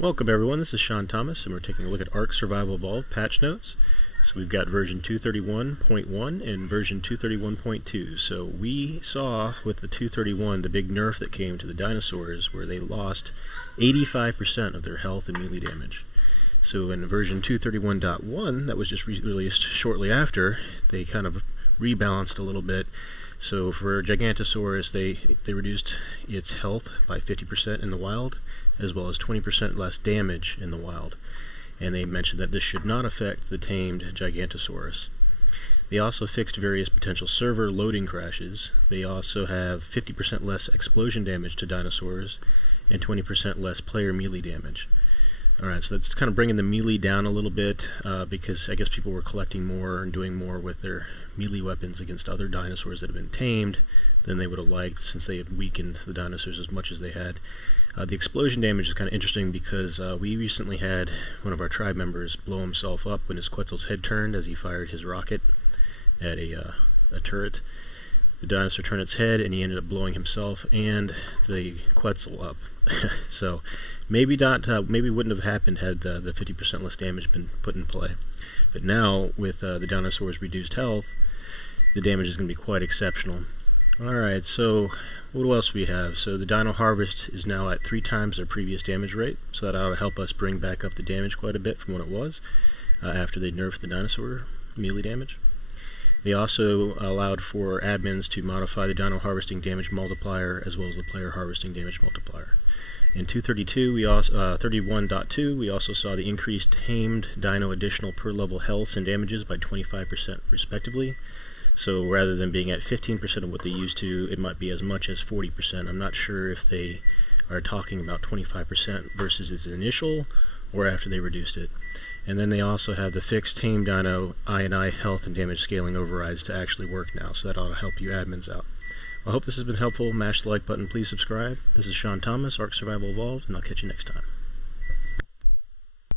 Welcome everyone, this is Sean Thomas and we're taking a look at ARK Survival Evolved Patch Notes. So we've got version 231.1 and version 231.2. So we saw with the 231 the big nerf that came to the dinosaurs where they lost 85% of their health and melee damage. So in version 231.1 that was just released shortly after, they kind of rebalanced a little bit. So for Gigantosaurus they reduced its health by 50% in the wild, as well as 20% less damage in the wild. And they mentioned that this should not affect the tamed Gigantosaurus. They also fixed various potential server loading crashes. They also have 50% less explosion damage to dinosaurs and 20% less player melee damage. Alright, so that's kind of bringing the melee down a little bit because I guess people were collecting more and doing more with their melee weapons against other dinosaurs that have been tamed than they would have liked, since they had weakened the dinosaurs as much as they had. The explosion damage is kind of interesting because we recently had one of our tribe members blow himself up when his Quetzal's head turned as he fired his rocket at a turret. The dinosaur turned its head and he ended up blowing himself and the Quetzal up. So maybe wouldn't have happened had the 50% less damage been put in play. But now with the dinosaur's reduced health, the damage is going to be quite exceptional. Alright, so what else do we have? So the Dino Harvest is now at 3 times their previous damage rate, so that ought to help us bring back up the damage quite a bit from what it was after they nerfed the dinosaur melee damage. They also allowed for admins to modify the Dino Harvesting damage multiplier as well as the player harvesting damage multiplier. In 31.2 we also saw the increased tamed dino additional per level healths and damages by 25% respectively. So rather than being at 15% of what they used to, it might be as much as 40%. I'm not sure if they are talking about 25% versus its initial or after they reduced it. And then they also have the fixed tame dino I&I health and damage scaling overrides to actually work now, so that ought to help you admins out. I hope this has been helpful. Mash the like button, please subscribe. This is Sean Thomas, ARK Survival Evolved, and I'll catch you next time.